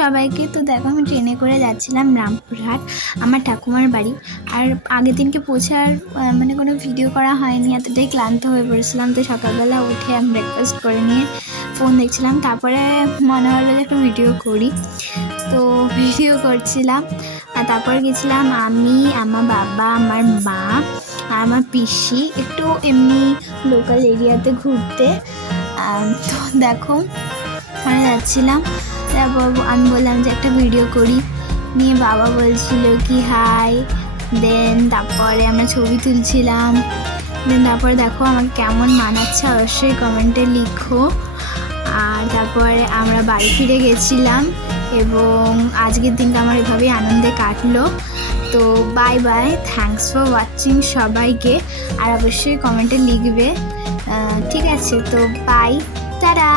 সবাইকে। তো দেখো আমি ট্রেনে করে যাচ্ছিলাম রামপুরহাট, আমার ঠাকুমার বাড়ি। আর আগের দিনকে পৌঁছার মানে কোনো ভিডিও করা হয়নি, এতটাই ক্লান্ত হয়ে পড়েছিলাম। তো সকালবেলা উঠে আমি ব্রেকফাস্ট করে নিয়ে ফোন দেখছিলাম, তারপরে মনে হলো যে একটা ভিডিও করি। তো ভিডিও করছিলাম, আর তারপর গেছিলাম আমি, আমার বাবা, আমার মা আর আমার পিসি একটু এমনি লোকাল এরিয়াতে ঘুরতে। তো দেখো ওখানে যাচ্ছিলাম, তারপর আমি বললাম যে একটা ভিডিও করি, নিয়ে বাবা বলছিল কি হাই, দেন তারপরে আমরা ছবি তুলছিলাম। দেন তারপরে দেখো আমাকে কেমন মানাচ্ছে অবশ্যই কমেন্টে লিখো। আর তারপরে আমরা বাড়ি ফিরে গেছিলাম এবং আজকের দিনটা আমার এভাবেই আনন্দে কাটলো। তো bye bye, thanks for watching সবাইকে। আর অবশ্যই কমেন্টে লিখবে, ঠিক আছে? তো বাই, টাটা।